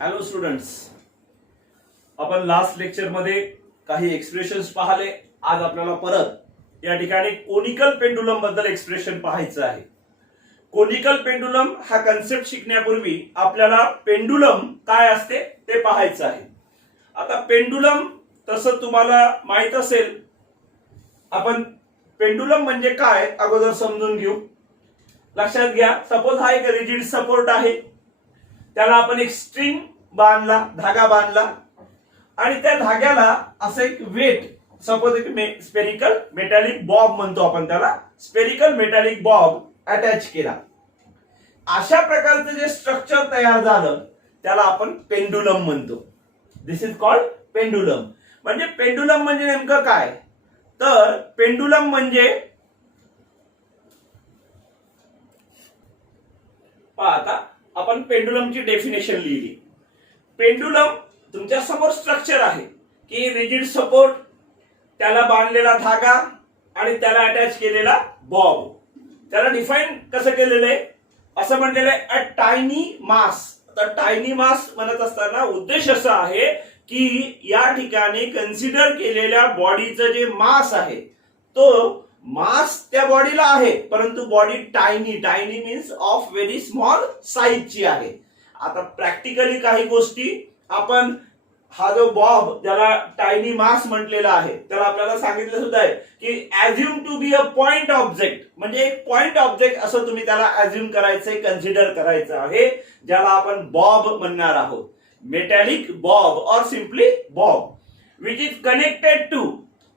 Hello students, आपण last lecture मध्ये काही एक्सप्रेशन्स पाहिले. आज आपल्याला परत या ठिकाणी कोनिकल पेंडुलम बद्दल एक्सप्रेशन पाहायचं आहे. कोनिकल पेंडुलम हा कन्सेप्ट शिकण्यापूर्वी आपल्याला पेंडुलम काय असते ते पाहायचं आहे. आता पेंडुलम तसं तुम्हाला माहित असेल. आपण पेंडुलम म्हणजे काय अगोदर समजून घेऊ. लक्षात घ्या, सपोज हा एक रिजिड सपोर्ट आहे, त्याला आपण एक स्ट्रिंग बांधला, धागा बांधला आणि त्या धाग्याला असं एक वेट, सपोज एक स्पेरिकल मेटॅलिक बॉब म्हणतो आपण त्याला, स्पेरिकल मेटॅलिक बॉब अटॅच केला. अशा प्रकारचं जे स्ट्रक्चर तयार झालं त्याला आपण पेंडुलम म्हणतो. दिस इज कॉल्ड पेंडुलम. म्हणजे पेंडुलम म्हणजे नेमकं काय, तर पेंडुलम म्हणजे आता आपण पेंडुलमची डेफिनेशन लिहिली. पेंडुलम तुमच्या समोर स्ट्रक्चर आहे की रिजिड सपोर्ट, त्याला बांधलेला धागा आणि त्याला अटॅच केलेला बॉब. त्याला डिफाइन कसं केलेलं आहे, असं म्हणलेलं आहे अ टायनी मास. तर टायनी मास म्हणत असताना उद्देश असा आहे की या ठिकाणी कन्सिडर केलेल्या बॉडीचं जे मास आहे तो मास त्या बॉडीला आहे, परंतु body tiny, tiny means of very small साईजची आहे. आता प्रॅक्टिकली काही गोष्टी आपण, हा जो बॉब ज्याला टायनी मास म्हटलेला आहे त्याला आपल्याला सांगितलं सुद्धा आहे की assume to be a point object. म्हणजे एक पॉइंट ऑब्जेक्ट असं तुम्ही त्याला ऍझ्युम करायचंय, कन्सिडर करायचं आहे, ज्याला आपण बॉब म्हणणार आहोत. Metallic bob or simply bob which is connected to,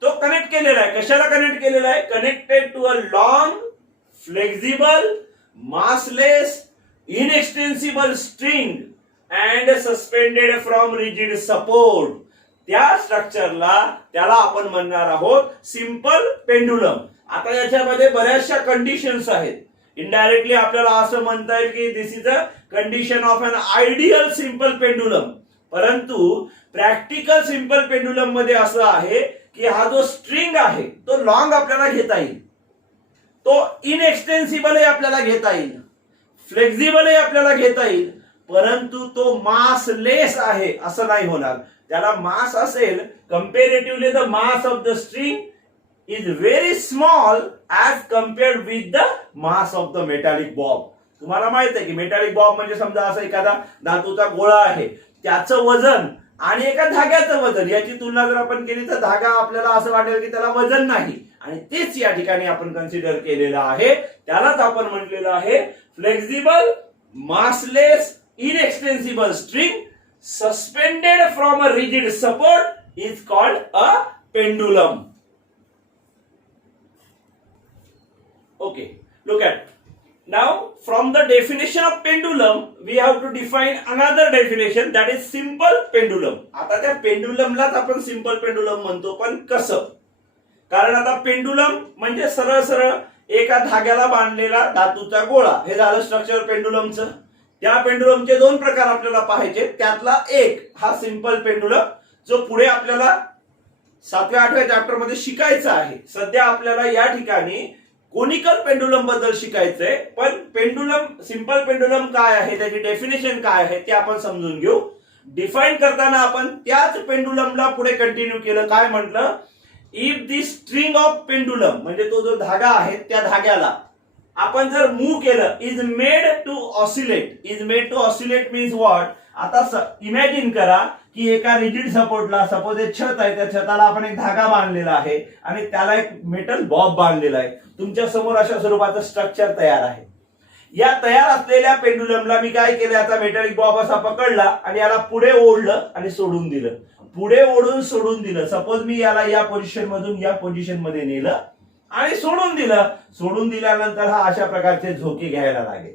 तो कनेक्ट केलेला आहे. कशाला कनेक्ट केलेला आहे, connected to a long flexible massless inextensible string and suspended from rigid support. त्या स्ट्रक्चरला त्याला आपण म्हणणार आहोत सिंपल पेंडुलम. आता याच्यामध्ये बऱ्याचशा कंडिशन्स आहेत. इनडायरेक्टली आपल्याला असं म्हणता येईल की this is a condition of an ideal simple pendulum. परंतु प्रॅक्टिकल सिंपल पेंडुलम मध्ये असं आहे की हा जो स्ट्रिंग आहे तो लॉंग आपल्याला घेता येईल, तो इनएक्सटेन्सिबल आपल्याला घेता येईल, फ्लेक्झिबल आपल्याला घेता येईल, परंतु तो मासलेस आहे असं नाही होणार. त्याला मास असेल, comparatively the mass of the string is very small as compared with the mass of the metallic Bob. तुम्हाला माहित आहे की मेटॅलिक बॉब म्हणजे समजा असा एखादा धातूचा गोळा आहे, त्याचं वजन आणि एका धाग्याचं वजन याची तुलना जर आपण केली तर धागा आपल्याला असं वाटेल की त्याला वजन नाही, आणि तेच या ठिकाणी आपण कन्सिडर केलेलं आहे. त्यालाच आपण म्हटलेलं आहे flexible massless inextensible string suspended from a rigid support is called a pendulum. Okay, look at now from the definition of pendulum we have to define another definition, that is simple pendulum. आता त्या पेंडुलमलाच आपण simple pendulum म्हणतो, पण कसं, कारण आता pendulum म्हणजे सरळ सरळ एका धाग्याला बांधलेला धातूचा गोळा, हे झालं स्ट्रक्चर पेंडुलमचं. त्या पेंडुलमचे दोन प्रकार आपल्याला पाहायचे. त्यातला एक हा सिंपल पेंडुलम जो पुढे आपल्याला 7व्या-8व्या चॅप्टर मध्ये शिकायचा आहे. सध्या आपल्याला या ठिकाणी कोनिकल पेंडुलम बद्दल शिकायचंय, पण पेंडुलम, सिंपल पेंडुलम काय आहे, त्याची डेफिनेशन काय आहे ते आपण समजून घेऊ. डिफाइन करताना आपण त्याच पेंडुलमला पुढे कंटिन्यू केलं. काय म्हटलं, if the string of pendulum म्हणजे तो जो धागा आहे त्या धाग्याला आपण जर मूव्ह केलं, is made to oscillate. Is made to oscillate means what. आता इमॅजिन करा की एका रिजिड सपोर्टला, सपोज एक छत आहे, त्या छताला आपण एक धागा बांधलेला आहे आणि त्याला एक मेटल बॉब बांधलेला आहे. तुमच्या समोर अशा स्वरूपाचं स्ट्रक्चर तयार आहे. या तयार असलेल्या पेंडुलमला मी काय केलं, आता मेटलिक बॉब असा पकडला आणि याला पुढे ओढलं आणि सोडून दिलं. पुढे ओढून सोडून दिलं. सपोज मी याला या पोझिशन मधून या पोझिशन मध्ये नेलं आणि सोडून दिलं. सोडून दिल्यानंतर हा अशा प्रकारचे झोके घ्यायला लागेल.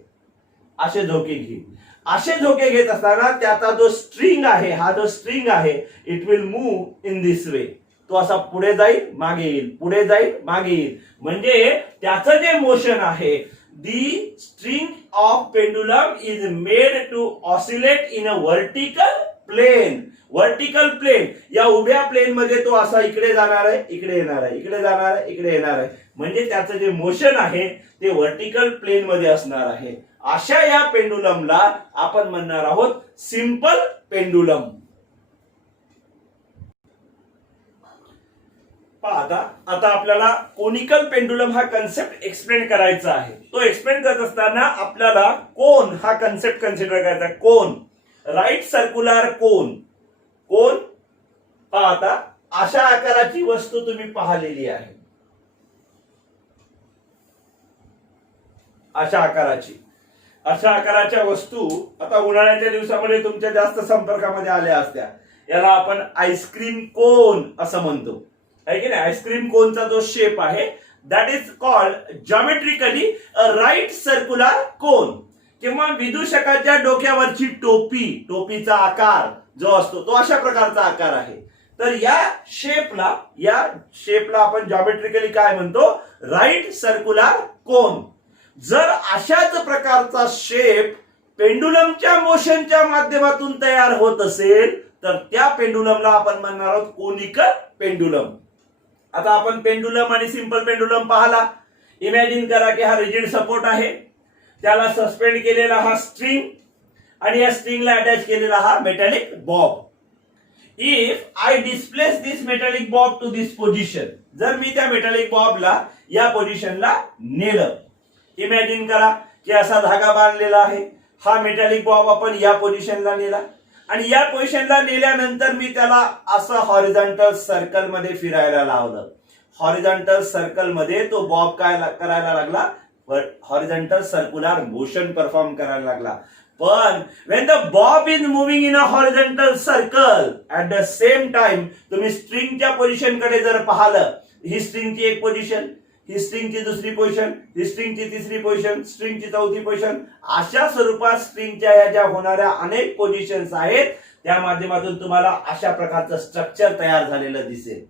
असे झोके घेईल. असे झोके घेत असताना त्याचा जो स्ट्रिंग आहे, हा जो स्ट्रिंग आहे, it will move in this way. तो असा पुढे जाईल, मागे येईल, पुढे जाईल, मागे येईल. म्हणजे त्याचं जे मोशन आहे, the string of pendulum is made to oscillate in a vertical plane. Vertical plane, या उभ्या प्लेन मध्ये तो असा इकडे जाणार आहे, इकडे येणार आहे, इकडे जाणार आहे, इकडे येणार आहे. म्हणजे त्याचं जे मोशन आहे ते व्हर्टिकल प्लेन मध्ये असणार आहे. अशा या पेंडुलमला आपण म्हणणार आहोत सिंपल पेंडुलम. आता आपल्याला कोनिकल पेंडुलम हा कन्सेप्ट एक्सप्लेन करायचा आहे. तो एक्सप्लेन करत असताना आपल्याला कोन हा कन्सेप्ट कन्सिडर करायचा आहे. कोन, राईट सर्क्युलर कोन. कोन आता अशा आकाराची वस्तू तुम्ही पाहिलेली आहे, अशा आकाराच्या वस्तू आता उन्हाळ्याच्या दिवसामध्ये तुमच्या जास्त संपर्कामध्ये आल्या असत्या. याला आपण आईस्क्रीम कोन असं म्हणतो, आहे की नाही. आईस्क्रीम कोनचा जो शेप आहे that is called geometrically a right circular cone. किंवा विदूषकाच्या डोक्यावरची टोपीचा आकार जो असतो तो अशा प्रकारचा आकार आहे. तर या शेपला आपण जॉमेट्रिकली काय म्हणतो, राईट सर्क्युलर कोन. जर अशाच प्रकारचा शेप पेंडुलमच्या मोशनच्या माध्यमातून तयार होत असेल तर त्या पेंडुलमला आपण म्हणणार आहोत कोनिकल पेंडुलम. आता आपण पेंडुलम आणि सिंपल पेंडुलम पाहला. इमॅजिन करा की हा रिजिड सपोर्ट आहे, त्याला सस्पेंड केलेला हा स्ट्रिंग आणि या स्ट्रिंगला अटॅच केलेला हा metallic bob. If I displace this metallic bob to this position, जर मी त्या मेटॅलिक बॉबला या पोझिशनला नेलं, इमॅजिन करा की असा धागा बांधलेला आहे, हा मेटॅलिक बॉब आपण या पोझिशनला नेला आणि या पोझिशनला नेल्यानंतर मी त्याला असं हॉरिझॉन्टल सर्कल मध्ये फिरायला लावलं. हॉरिझॉन्टल सर्कल मध्ये तो बॉब काय करायला लागला, हॉरिझॉन्टल सर्क्युलर मोशन परफॉर्म करायला लागला. पण when the bob is moving in a horizontal circle at the same time तुम्ही स्ट्रिंगच्या पोझिशन कडे जर पाहिलं, ही स्ट्रिंगची एक पोझिशन, ही स्ट्रिंगची दुसरी पोझिशन, ही स्ट्रिंगची तिसरी पोझिशन, स्ट्रिंगची चौथी पोझिशन, अशा स्वरूपात स्ट्रिंगच्या ह्या ज्या होणाऱ्या अनेक पोझिशन्स आहेत त्या माध्यमातून तुम्हाला अशा प्रकारचं स्ट्रक्चर तयार झालेलं दिसेल.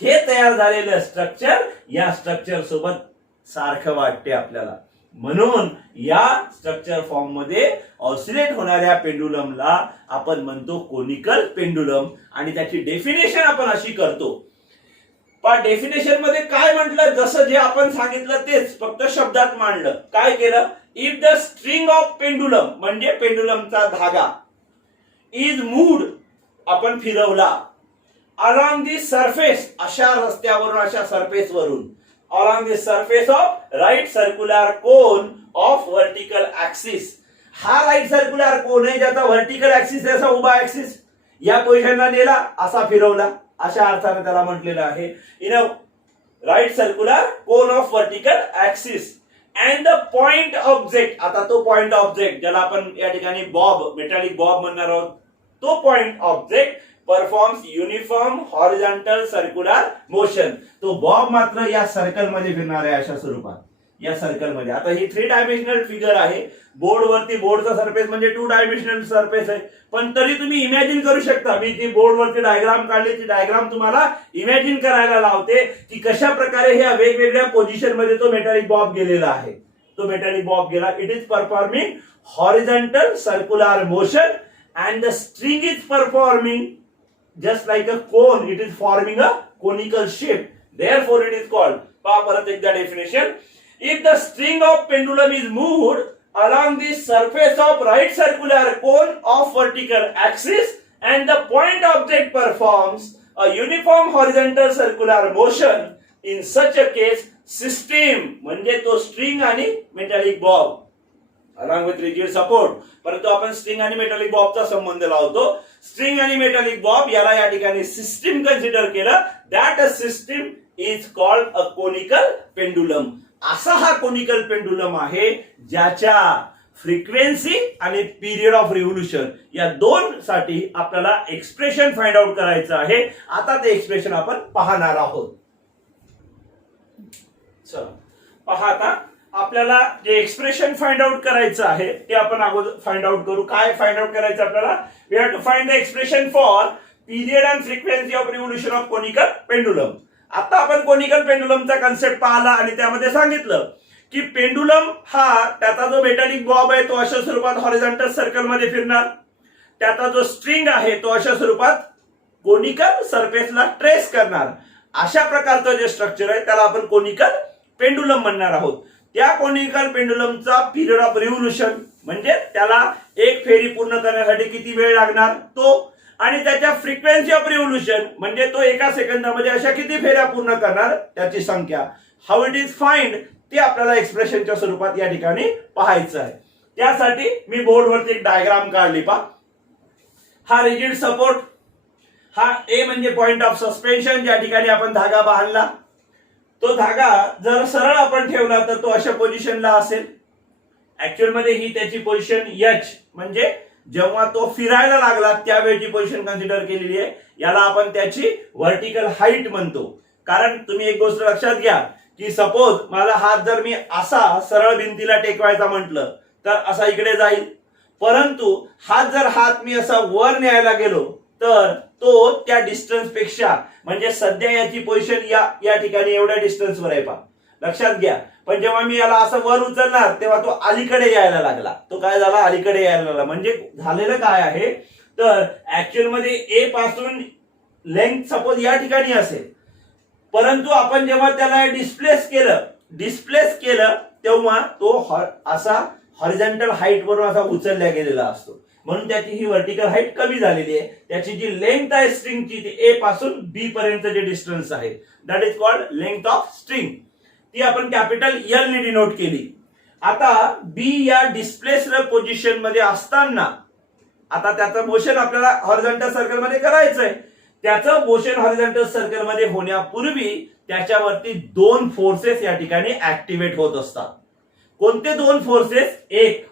हे तयार झालेलं स्ट्रक्चर या स्ट्रक्चर सोबत सारखं वाटते आपल्याला, म्हणून या स्ट्रक्चर फॉर्म मध्ये ऑसिलेट होणाऱ्या पेंडुलमला आपण म्हणतो कोनिकल पेंडुलम. आणि त्याची डेफिनेशन आपण अशी करतो. पण डेफिनेशन मध्ये काय म्हटलं, जसं जे आपण सांगितलं तेच फक्त शब्दात मांडलं. काय केलं, if the string of pendulum म्हणजे पेंडुलमचा धागा इज मूव्ड, आपण फिरवला, अलॉंग दी सरफेस, अशा रस्त्यावरून, अशा सरफेस वरून, along the surface of right circular cone of vertical axis. हा राईट सर्क्युलर कोन आहे ज्याचा व्हर्टिकल ऍक्सिस आहे, असा उभा ऍक्सिस, या पोझिशनला नेला, असा फिरवला, अशा अर्थाने त्याला म्हटलेलं आहे in a right circular cone of vertical axis and the point object. आता तो पॉइंट ऑब्जेक्ट ज्याला आपण या ठिकाणी बॉब, मेटॅलिक बॉब म्हणणार आहोत, तो point object performs uniform horizontal circular motion. तो बॉब मात्र या सर्कल मध्ये फिरणार आहे, अशा स्वरूपात या सर्कल मध्ये. आता ही 3 डायमेन्शनल फिगर आहे. बोर्डवरती, बोर्डचा सरफेस म्हणजे 2 डायमेन्शनल सरफेस आहे, पण तरी तुम्ही इमॅजिन करू शकता. मी जी बोर्डवरती डायग्राम काढली, ती डायग्राम तुम्हाला इमॅजिन करायला लावते की कशा प्रकारे ह्या वेगवेगळ्या पोझिशन मध्ये तो मेटॅलिक बॉब गेलेला आहे. तो मेटॅलिक बॉब गेला, it is performing horizontal circular motion and the string is performing just like a cone, it is forming a conical shape, therefore it is called. परत एकदा definition, if the string of pendulum is moved along the surface of right circular cone of vertical axis and the point object performs a uniform horizontal circular motion, in such a case system म्हणजे तो string आणि metallic Bob along with rigid support. परंतु आपण string आणि metallic बॉबचा संबंध लावतो. String आणि metallic Bob याला या ठिकाणी सिस्टीम कन्सिडर केलं. That system is called a conical pendulum. असा हा कोनिकल पेंडुलम आहे ज्याच्या फ्रिक्वेन्सी आणि पिरियड ऑफ रिव्होल्यूशन या दोन साठी आपल्याला एक्सप्रेशन फाइंड आउट करायचं आहे. आता ते एक्सप्रेशन आपण पाहणार आहोत. चला पहा, आता आपल्याला जे एक्सप्रेशन फाइंड आउट करायचं आहे ते आपण अगोदर फाइंड आउट करू. काय फाइंड आउट करायचं आपल्याला, we have to find the expression for period and frequency of revolution of conical pendulum. आता आपण कोनिकल पेंडुलमचा कन्सेप्ट पाहिला आणि त्यामध्ये सांगितलं की पेंडुलम हा त्याचा जो मेटॅलिक बॉब आहे तो अशा स्वरूपात हॉरिझॉन्टल सर्कल मध्ये फिरणार, त्याचा जो स्ट्रिंग आहे तो अशा स्वरूपात कोनिकल सरफेसला ट्रेस करणार. अशा प्रकारचं जे स्ट्रक्चर आहे त्याला आपण कोनिकल पेंडुलम म्हणणार आहोत. त्या कोनिकल पेंडुलमचा पिरियड ऑफ रिव्होल्यूशन म्हणजे त्याला एक फेरी पूर्ण करण्यासाठी किती वेळ लागणार तो, आणि त्याच्या फ्रिक्वेन्सी ऑफ रिव्होल्यूशन म्हणजे तो एका सेकंदामध्ये अशा किती फेऱ्या पूर्ण करणार त्याची संख्या. हाऊ इट इज फाइंड ते आपल्याला एक्सप्रेशनच्या स्वरूपात या ठिकाणी पाहायचं आहे. त्यासाठी मी बोर्डवरती एक डायग्राम काढली पहा. हा रिजिड सपोर्ट, हा ए म्हणजे पॉइंट ऑफ सस्पेन्शन ज्या ठिकाणी आपण धागा बांधला. तो धागा जर सरळ आपण ठेवला तर तो अशा पोझिशनला असेल. ऍक्च्युअल मध्ये ही त्याची पोझिशन एच म्हणजे जेव्हा तो फिरायला लागला त्यावेळची पोझिशन कन्सिडर केलेली आहे. याला आपण त्याची व्हर्टिकल हाईट म्हणतो. कारण तुम्ही एक गोष्ट लक्षात घ्या की सपोज माझा हात जर मी असा सरळ भिंतीला टेकवायचा म्हटलं तर असा इकडे जाईल, परंतु हात मी असा वर न्यायला गेलो तर तो त्या डिस्टन्स पेक्षा म्हणजे सध्या याची पोझिशन या ठिकाणी एवढ्या डिस्टन्सवर आहे पहा, लक्षात घ्या. पण जेव्हा मी याला असं वर उचलणार तेव्हा तो अलीकडे यायला लागला. तो काय झाला, अलीकडे यायला लागला. म्हणजे झालेलं काय आहे तर ऍक्च्युअल मध्ये ए पासून लेंथ सपोज या ठिकाणी असेल, परंतु आपण जेव्हा त्याला डिस्प्लेस केलं तेव्हा तो असा हॉरिझॉन्टल हाईट वरून असा उचलला गेलेला असतो. म्हणून त्याची ही व्हर्टिकल हाईट कमी झालेली आहे. त्याची जी लेंथ आहे स्ट्रिंगची ती ए पासून बी पर्यंत जे डिस्टन्स आहे that is called length of string. ती आपण कॅपिटल एल ने डिनोट केली. आता बी या डिस्प्लेस्ड पोझिशन मध्ये असताना आता त्याचं मोशन आपल्याला हॉरिझॉन्टल सर्कल मध्ये करायचंय. त्याचं मोशन हॉरिझॉन्टल सर्कल मध्ये होण्यापूर्वी त्याच्यावरती दोन फोर्सेस या ठिकाणी ऍक्टिव्हेट होत असतात. कोणते दोन फोर्सेस? एक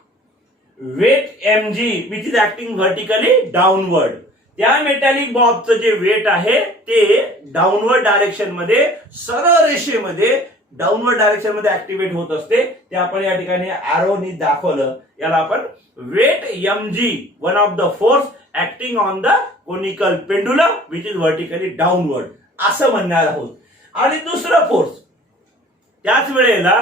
weight mg which is acting vertically downward. त्या मेटॅलिक बॉबचं जे वेट आहे ते डाऊनवर्ड डायरेक्शन मध्ये सरळ रेषेमध्ये डाऊनवर्ड डायरेक्शन मध्ये ऍक्टिव्हेट होत असते. ते आपण या ठिकाणी एरोनी दाखवलं. याला आपण weight mg one of the force acting on the conical pendulum which is vertically downward असं म्हणणार आहोत. आणि दुसरं फोर्स त्याच वेळेला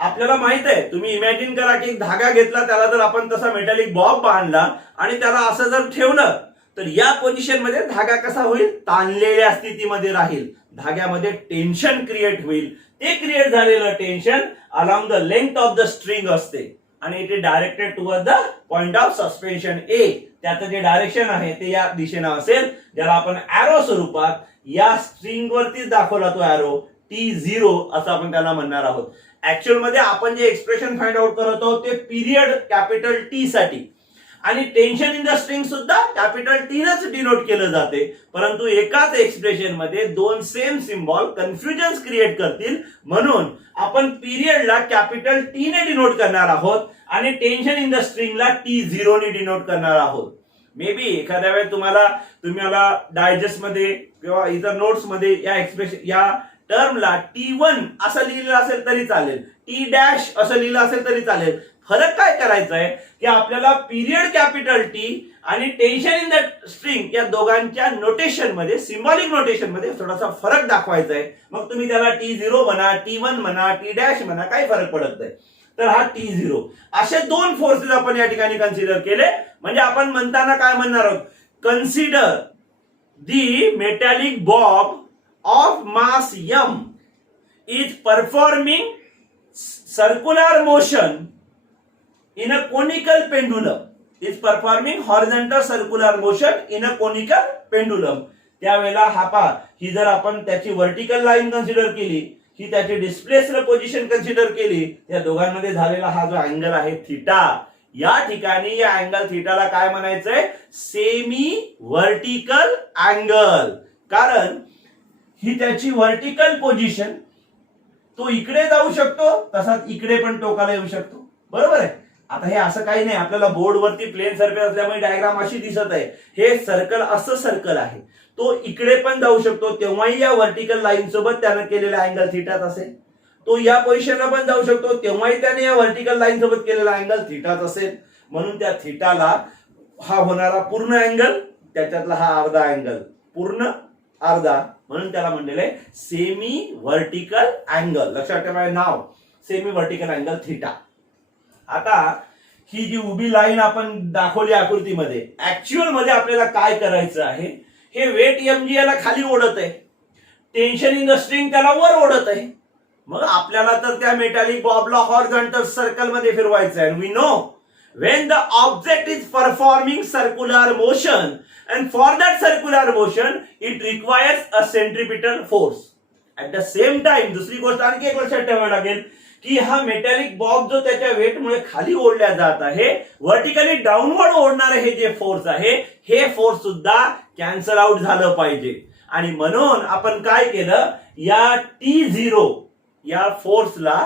आपल्याला माहित आहे, तुम्ही इमॅजिन करा की एक धागा घेतला, त्याला जर आपण तसा मेटॅलिक बॉब बांधला आणि त्याला असं जर ठेवलं तर या पोझिशन मध्ये धागा कसा होईल, ताणलेल्या स्थितीमध्ये राहील. धाग्यामध्ये टेन्शन क्रिएट होईल. ते क्रिएट झालेलं tension along the length of the string असते आणि it is directed toward the point of suspension A. त्याचं जे डायरेक्शन आहे ते या दिशेनं असेल, ज्याला आपण एरो स्वरूपात या स्ट्रिंग वरतीच दाखवला तो एरो T0 असं आपण त्याला म्हणणार आहोत. ऍक्च्युअल मध्ये आपण जे एक्सप्रेशन फाइंड आउट करत आहोत ते पिरियड कॅपिटल टी साठी आणि टेन्शन इन द स्ट्रिंग सुद्धा कॅपिटल टी नच डिनोट केलं जाते. परंतु एकाच एक्सप्रेशन मध्ये दोन सेम सिम्बॉल कन्फ्युजन क्रिएट करतील, म्हणून आपण पिरियडला कॅपिटल टी ने डिनोट करणार आहोत आणि टेन्शन इन द स्ट्रिंगला T0 ने डिनोट करणार आहोत. मे बी एखाद्या वेळेस तुम्हाला डायजेस्ट मध्ये किंवा इतर नोट्स मध्ये या एक्सप्रेशन या टर्मला T1 असं लिहिलं असेल तरी चालेल, T डॅश असं लिहिलं असेल तरी चालेल. फरक काय करायचा आहे की आपल्याला पिरियड कॅपिटल टी आणि टेन्शन इन द स्ट्रिंग या दोघांच्या नोटेशन मध्ये, सिम्बॉलिक नोटेशन मध्ये थोडासा फरक दाखवायचा आहे. मग तुम्ही त्याला T0 म्हणा, T1 म्हणा, T डॅश म्हणा, काही फरक पडत नाही. तर हा T0 असे दोन फोर्सेस आपण या ठिकाणी कन्सिडर केले. म्हणजे आपण म्हणताना काय म्हणणार आहोत, consider the metallic Bob of mass m is performing circular motion in a conical pendulum, is performing horizontal circular motion in a conical pendulum. त्यावेळेला हा पहा, ही जर आपण त्याची व्हर्टिकल लाईन कन्सिडर केली, ही त्याची डिस्प्लेस्ड पोझिशन कन्सिडर केली, या दोघांमध्ये झालेला हा जो अँगल आहे थीटा, या ठिकाणी या अँगल थीटाला काय म्हणायचंय, सेमी व्हर्टिकल अँगल. कारण ही त्याची व्हर्टिकल पोझिशन, तो इकडे जाऊ शकतो तसाच इकडे पण टोकाला येऊ शकतो. बरोबर आहे. आता हे असं काही नाही, आपल्याला बोर्डवरती प्लेन सर्कल असल्यामुळे डायग्राम अशी दिसत आहे. हे सर्कल असं सर्कल आहे, तो इकडे पण जाऊ शकतो, तेव्हाही या व्हर्टिकल लाईन सोबत त्यानं केलेला अँगल थीटाच असेल. तो या पोझिशनला पण जाऊ शकतो, तेव्हाही त्याने या व्हर्टिकल लाईन सोबत केलेला अँगल थीटाच असेल. म्हणून त्या थीटाला हा होणारा पूर्ण अँगल, त्याच्यातला हा अर्धा अँगल, पूर्ण अर्धा, म्हणून त्याला म्हणलेलं आहे सेमी व्हर्टिकल अँगल. लक्षात ठेवा नाव, सेमी व्हर्टिकल अँगल थीटा. आता ही जी उभी लाईन आपण दाखवली आकृतीमध्ये, ऍक्च्युअल मध्ये आपल्याला काय करायचं आहे, हे वेट mg याला खाली ओढत आहे, टेन्शन इन द स्ट्रिंग त्याला वर ओढत आहे. मग आपल्याला तर त्या मेटॅलिक बॉबला हॉरिझॉन्टल सर्कल मध्ये फिरवायचं आहे. We know when the object is performing circular motion and for that circular motion it requires a centripetal force. At the same time दुसरी गोष्ट आणखी एक लक्षात ठेवावी लागेल की हा मेटॅलिक बॉब जो त्याच्या वेटमुळे खाली ओढल्या जात आहे, व्हर्टिकली डाऊनवर्ड ओढणारे हे जे फोर्स आहे हे फोर्स सुद्धा कॅन्सल आउट झालं पाहिजे. आणि म्हणून आपण काय केलं, या T0 या फोर्सला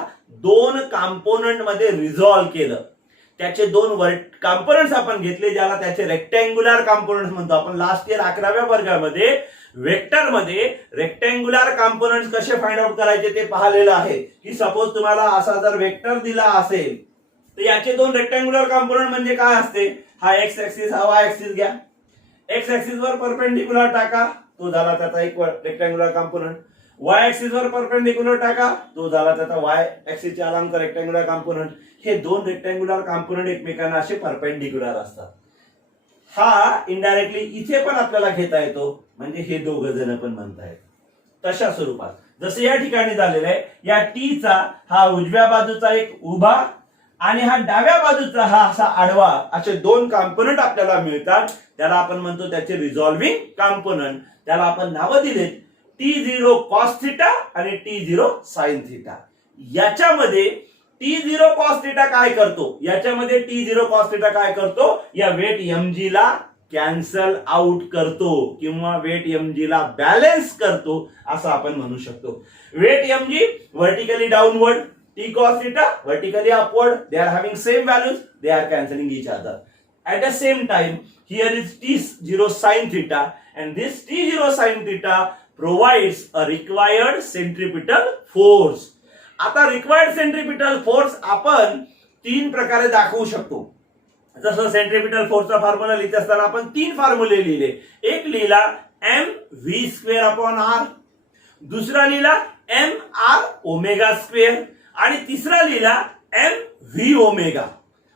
दोन कंपोनंट मध्ये रिझॉल्व्ह केलं. त्याचे दोन कंपोनंट्स आपण घेतले ज्याला त्याचे रेक्टँग्युलर कंपोनंट्स म्हणतो. आपण लास्ट इयर 11व्या वर्गामध्ये वेक्टर मध्ये रेक्टँग्युलर कंपोनंट्स कसे फाइंड आउट करायचे ते पाहिलेलं आहे. की सपोज तुम्हाला असा जर वेक्टर दिला असेल तर याचे दोन रेक्टँग्युलर कंपोनंट म्हणजे काय असते, हा एक्स ऍक्सिस हा वाय ऍक्सिस घ्या, एक्स ऍक्सिस वर परपेंडिक्युलर टाका, तो झाला त्याचा एक रेक्टँग्युलर कंपोनंट. वाय ऍक्सिस वर परपेंडिक्युलर टाका, तो झाला त्याचा वाय ऍक्सिस च्या अलांग रेक्टँग्युलर कंपोनंट. हे दोन रेक्टँग्युलर कंपोनंट एकमेकांना असे परपेंडिक्युलर असतात. हा इनडायरेक्टली इथे पण आपल्याला घेता येतो, म्हणजे हे दोघ जण पण म्हणतायत तशा स्वरूपात. जसं या ठिकाणी झालेलं आहे, या टीचा हा उजव्या बाजूचा एक उभा आणि हा डाव्या बाजूचा हा असा आडवा, असे दोन कंपोनंट आपल्याला मिळतात. त्याला आपण म्हणतो त्याचे रिझॉल्विंग कंपोनंट. त्याला आपण नावं दिलेत T0 cos थिटा आणि T0 sin थिटा. याच्यामध्ये T0 cos थिटा काय करतो, याच्यामध्ये T0 cos थिटा काय करतो, या वेट mg ला कॅन्सल आउट करतो किंवा वेट mg ला बॅलन्स करतो असं आपण म्हणू शकतो. Weight mg vertically downward, T cos theta vertically upward, they are having same values, they are cancelling each other. At the same time, here is T0 sin theta and this T0 sin theta provides a required centripetal force. आता required centripetal force आपण तीन प्रकारे दाखवू शकतो. जसं centripetal फोर्सचा formula लिहित असताना आपण तीन फॉर्म्युले लिहिले. एक लिहिला mv²/r, दुसरा लिहिला mr ओमेगा स्क्वेअर आणि तिसरा लिहिला mv ओमेगा.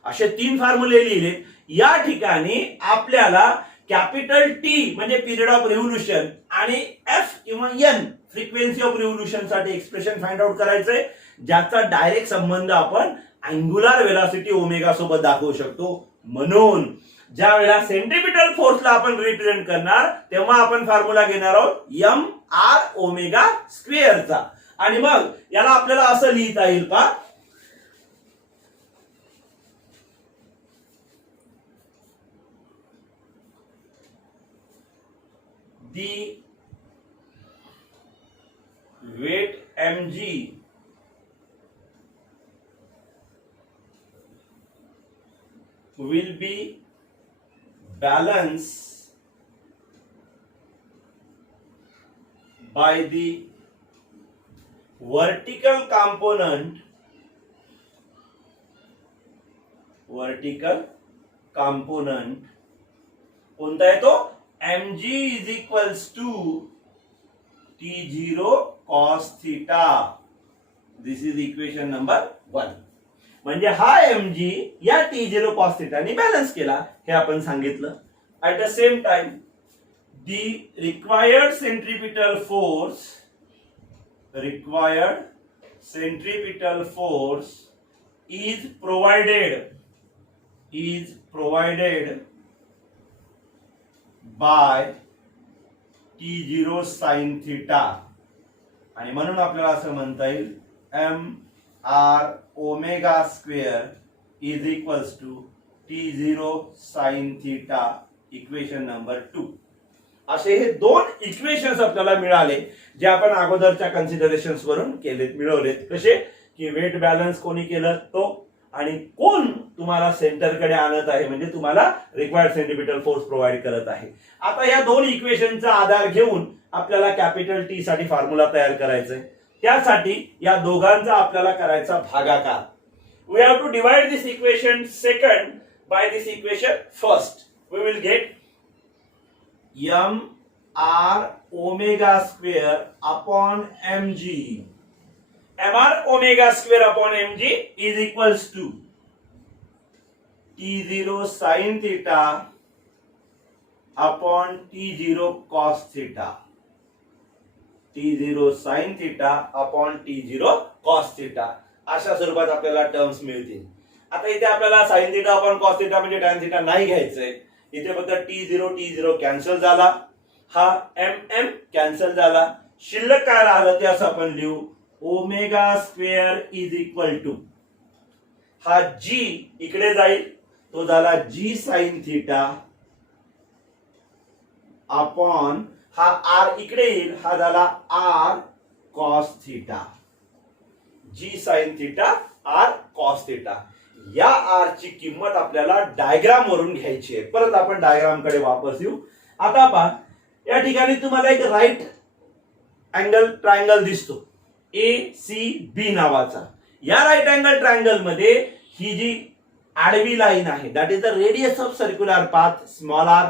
असे तीन फॉर्म्युले लिहिले. या ठिकाणी आपल्याला कॅपिटल टी म्हणजे पिरियड ऑफ रिव्होल्यूशन आणि एफ किंवा एन फ्रिक्वेन्सी ऑफ रिव्होल्यूशन साठी एक्सप्रेशन फाइंड आउट करायचंय, ज्याचा डायरेक्ट संबंध आपण अँग्युलर वेलॉसिटी ओमेगा सोबत दाखवू शकतो. म्हणून ज्या वेळेला सेंट्रिपिटल फोर्सला आपण रिप्रेझेंट करणार तेव्हा आपण फॉर्म्युला घेणार आहोत एम आर ओमेगा स्क्वेअरचा. आणि मग याला आपल्याला असं लिहिता येईल पहा, the weight mg will be balanced by the vertical component कोणता आहे तो, mg is equals to T0 cos theta. This is equation number 1. म्हणजे हा mg या T0 cos theta ने बॅलन्स केला हे आपण सांगितलं. At the same time, the required centripetal force is provided by T0 sin theta. आणि म्हणून आपल्याला असं म्हणता येईल m r omega square is equals to T0 sin theta. Equation number 2. असे हे दोन इक्वेशन्स आपल्याला मिळाले जे आपण अगोदरच्या कन्सिडरेशन्स वरून मिळवलेत. कसे की वेट बॅलन्स कोणी केलं तो, आणि कोण तुम्हाला सेंटरकडे आणत आहे म्हणजे तुम्हाला रिक्वायर्ड सेंट्रिपिटल फोर्स प्रोव्हाइड करत आहे. आता या दोन इक्वेशनचा आधार घेऊन आपल्याला कॅपिटल टी साठी फॉर्म्युला तयार करायचा आहे. त्यासाठी या दोघांचा आपल्याला करायचा भागाकार. We have to divide this equation second by this equation first. We will get m r omega square upon mg. mr omega square upon mg is equals to T0 sin theta upon T0 cos theta. T0 sin theta upon T0 cos theta अशा स्वरूपात आपल्याला terms मिळतील. आता इथे आपल्याला sin theta upon cos theta म्हणजे tan theta नाही घ्यायचंय. इथे फक्त T0 कॅन्सल झाला, हा MM कॅन्सल झाला. शिल्लक काय राहिलं ते असं आपण लिहू, omega square is equal to हा G इकडे जाईल, तो झाला G sin थिटा अपॉन हा R इकडे येईल, हा झाला R cos theta. G sin theta R cos theta. या R ची किंमत आपल्याला डायग्राम वरून घ्यायची आहे. परत आपण डायग्राम कडे वापस येऊ. आता पहा, या ठिकाणी तुम्हाला एक राईट अँगल ट्रायंगल दिसतो ACB नावाचा. या राईट अँगल ट्रायंगल मध्ये ही जी आडवी लाईन आहे that is the radius of circular path small r,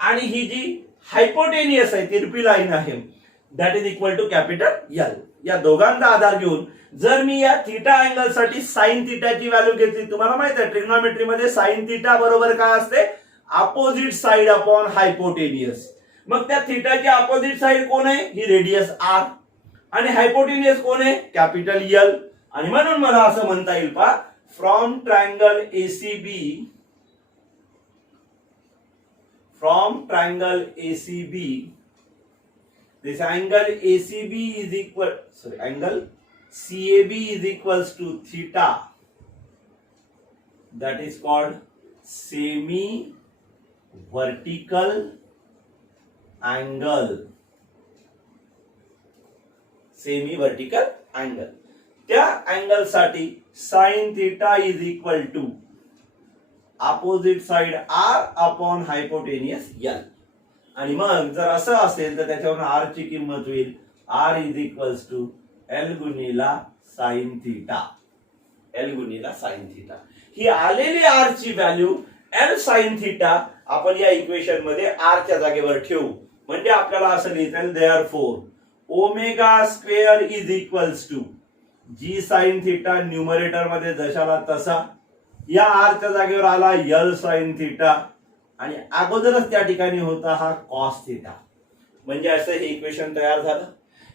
आणि ही जी हायपोटेनियस आहे तिरपी लाईन आहे that is equal to capital L. या दोघांचा आधार घेऊन जर मी या थीटा अँगल साठी साइन थिटाची व्हॅल्यू घेतली, तुम्हाला माहित आहे ट्रिग्नोमेट्री मध्ये साइन थिटा बरोबर काय असते, अपोजिट साइड अपॉन हायपोटेनियस. मग त्या थिटाची अपोजिट साइड कोण आहे, ही रेडियस R, आणि हायपोटेनियस कोण आहे, कॅपिटल L. आणि म्हणून मला असं म्हणता येईल पहा, from triangle ACB this angle ACB is equal, angle CAB is equals to theta, that is called semi vertical angle. त्या अँगल साठी sine theta is equal to opposite side R upon hypotenuse L. आणि मग जर असं असेल तर त्याच्यावरून R ची किंमत होईल R is equals to L गुणिला साइन थिटा. ही आलेली R ची व्हॅल्यू L साइन थिटा आपण या इक्वेशन मध्ये R च्या जागेवर ठेवू. म्हणजे आपल्याला असं लिहिता येईल, therefore omega square is equals to G sine theta numerator मध्ये जशाला तसा, या R च्या जागेवर आला L साइन थिटा, आणि अगोदरच त्या ठिकाणी होता हा कॉस थिटा. म्हणजे असं हे इक्वेशन तयार झालं.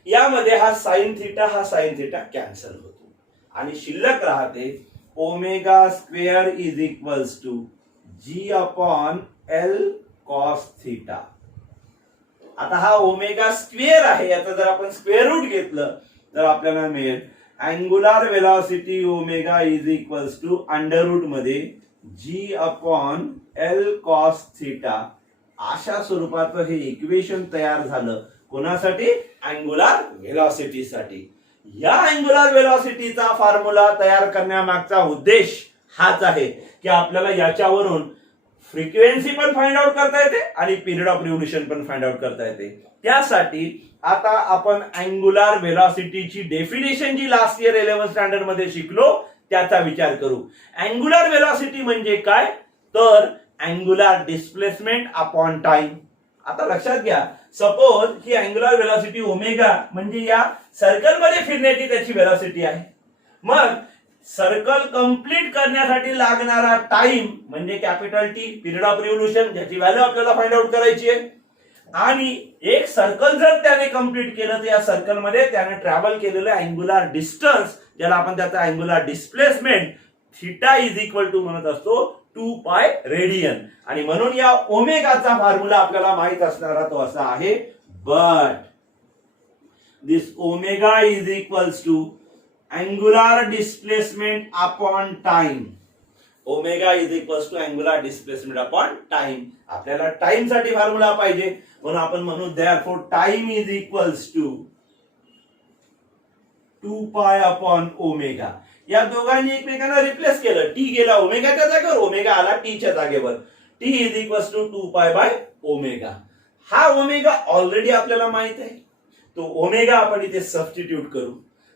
यामध्ये हा साइन थिटा कॅन्सल होतो आणि शिल्लक राहते omega square is equals to G upon L cos theta. आता हा ओमेगा स्क्वेअर आहे, याचा जर आपण स्क्वेअर रूट घेतलं तर आपल्याला मिळेल angular velocity omega is equals to under root मध्ये G upon L cos theta. अशा स्वरूपाचं हे इक्वेशन तयार झालं. कोणासाठी, अँगुलर वेलॉसिटीसाठी. या अँगुलर वेलॉसिटीचा फॉर्म्युला तयार करण्यामागचा उद्देश हाच आहे की आपल्याला याच्यावरून फ्रिक्वेन्सी पण फाइंड आउट करता येते आणि पिरियड ऑफ रिव्होल्यूशन पण फाइंड आउट करता येते. त्यासाठी आता आपण अँगुलर वेलॉसिटीची डेफिनेशन जी लास्ट इयर 11th स्टँडर्ड मध्ये शिकलो त्याचा विचार करू. अँगुलर वेलॉसिटी म्हणजे काय, तर अँगुलर डिस्प्लेसमेंट अपॉन टाइम. आता लक्षात घ्या, सपोज ही अँगुलर वेलॉसिटी ओमेगा म्हणजे या सर्कल मध्ये फिरण्याची त्याची वेलॉसिटी आहे. मग सर्कल कंप्लीट करण्यासाठी लागणारा टाइम म्हणजे capital T, period of revolution, ज्याची व्हॅल्यू आपल्याला फाइंड आउट करायची आहे. आणि एक सर्कल जर त्याने कंप्लीट केलं तर या सर्कल मध्ये त्याने ट्रॅव्हल केलेलं अँगुलर डिस्टन्स, ज्याला आपण त्याचा angular displacement theta is equal to म्हणत असतो 2 पाय रेडियन. आणि म्हणून या ओमेगाचा फॉर्म्युला आपल्याला माहित असणारा तो असा आहे, but this omega is equals to angular displacement upon time. Omega is equals to angular displacement upon time. आपल्याला टाइम साठी फॉर्म्युला पाहिजे म्हणून आपण म्हणू therefore time is equals to 2 pi upon omega. या दोघांनी एकमेकांना रिप्लेस केलं. टी गेला ओमेगाच्या जागेवर, ओमेगा आला टीच्या जागेवर. T is equals to 2 pi by omega. हा ओमेगा ऑलरेडी आपल्याला माहित आहे, तो ओमेगा आपण इथे सबस्टिट्यूट करू.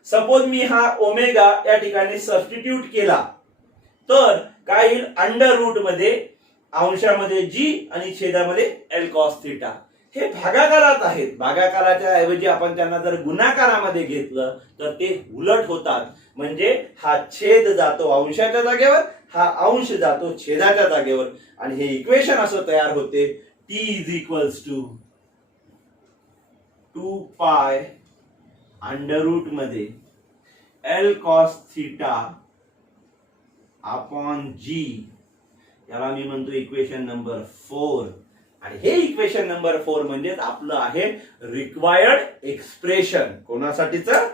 सपोज मी हा ओमेगा या ठिकाणी सबस्टिट्यूट केला तर काय येईल, अंडर रूट मध्ये अंशामध्ये G आणि छेदामध्ये L cos थिटा. हे भागाकारात आहेत. भागाकाराच्या ऐवजी आपण त्यांना जर गुणाकारामध्ये घेतलं तर ते उलट होतात. म्हणजे हा छेद जातो अंशाच्या जागेवर, हा अंश जातो छेदाच्या जागेवर, आणि हे इक्वेशन असं तयार होते T is equals to 2 pi under root मध्ये L cos theta upon G, याला मी म्हणतो इक्वेशन नंबर 4. आणि हे इक्वेशन नंबर 4 म्हणजे आपलं आहे रिक्वायर्ड एक्सप्रेशन कोणासाठीचं,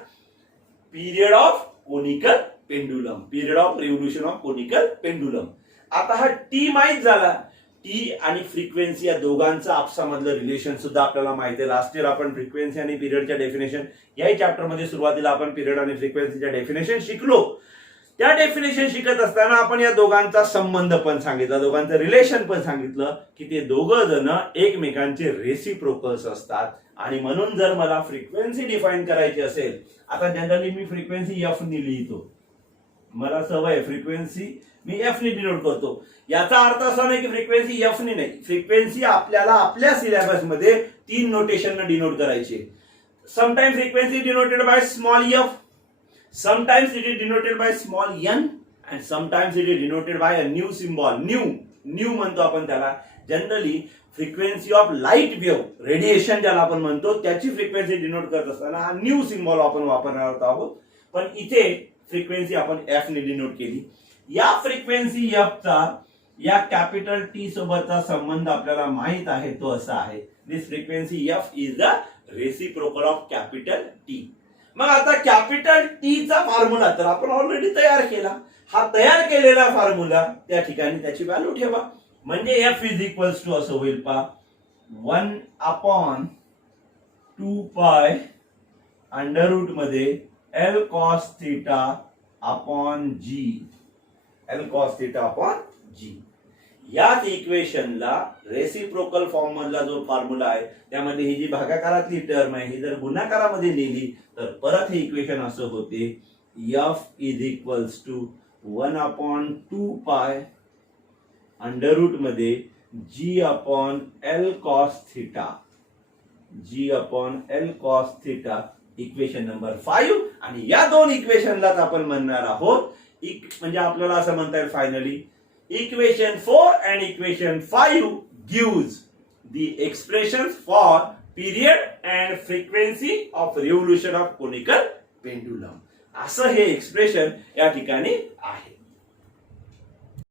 period of conical pendulum, period of revolution of conical pendulum. आता हा टी माहित झाला, टी आणि फ्रिक्वेन्सी या दोघांचं आपसामधलं रिलेशन सुद्धा आपल्याला माहिती आहे. लास्ट इयर आपण फ्रिक्वेन्सी आणि पिरियडच्या डेफिनेशन याही चॅप्टर मध्ये सुरुवातीला आपण पिरियड आणि फ्रिक्वेन्सीच्या डेफिनेशन शिकलो. त्या डेफिनेशन शिकत असताना आपण या दोघांचा संबंध पण सांगितला, दोघांचं रिलेशन पण सांगितलं की ते दोघं जण एकमेकांचे रेसिप्रोकल्स असतात. आणि म्हणून जर मला फ्रिक्वेन्सी डिफाईन करायची असेल, आता जनरली मी फ्रिक्वेन्सी एफ ने लिहितो, मला सवय फ्रिक्वेन्सी मी एफ ने डिनोट करतो. याचा अर्थ असा नाही की फ्रिक्वेन्सी एफ ने नाही, फ्रिक्वेन्सी आपल्याला आपल्या सिलेबस मध्ये 3 नोटेशन ने डिनोट करायची. Sometimes frequency denoted by small F, sometimes it is denoted by small n and sometimes it is denoted by a new symbol, new म्हणतो आपण त्याला. Generally frequency of light wave radiation ज्याला आपण म्हणतो त्याची frequency denote करत असताना हा न्यू सिम्बॉल आपण वापरणार आहोत. पण इथे फ्रिक्वेन्सी आपण एफ ने डिनोट केली. या फ्रिक्वेन्सी एफ चा या कॅपिटल टी सोबतचा संबंध आपल्याला माहित आहे, तो असा आहे, this frequency F is the reciprocal of capital T. मग आता कॅपिटल टी चा फॉर्म्युला तर आपण ऑलरेडी तयार केला. हा तयार केलेला फॉर्म्युला त्या ठिकाणी त्याची व्हॅल्यू ठेवा, म्हणजे एफ इज इक्वल्स टू असं होईल पा 1/2 पाय अंडर रूट मध्ये L cos थिटा अपॉन जी, L cos थिटा अपॉन जी. याच इक्वेशनला रेसिप्रोकल फॉर्म मधला जो फॉर्म्युला आहे त्यामध्ये ही जी भागाकारातली टर्म आहे ही जर गुणाकारामध्ये लिहिली तर परत हे इक्वेशन असं होते, F is equals to 1/2 pi under root मध्ये G upon L cos theta, G upon L cos theta, equation number 5. आणि या दोन इक्वेशनलाच आपण म्हणणार आहोत म्हणजे आपल्याला असं म्हणता येईल finally equation 4 and equation 5 gives the expressions for period and frequency of revolution of conical pendulum. असं हे एक्सप्रेशन या ठिकाणी आहे.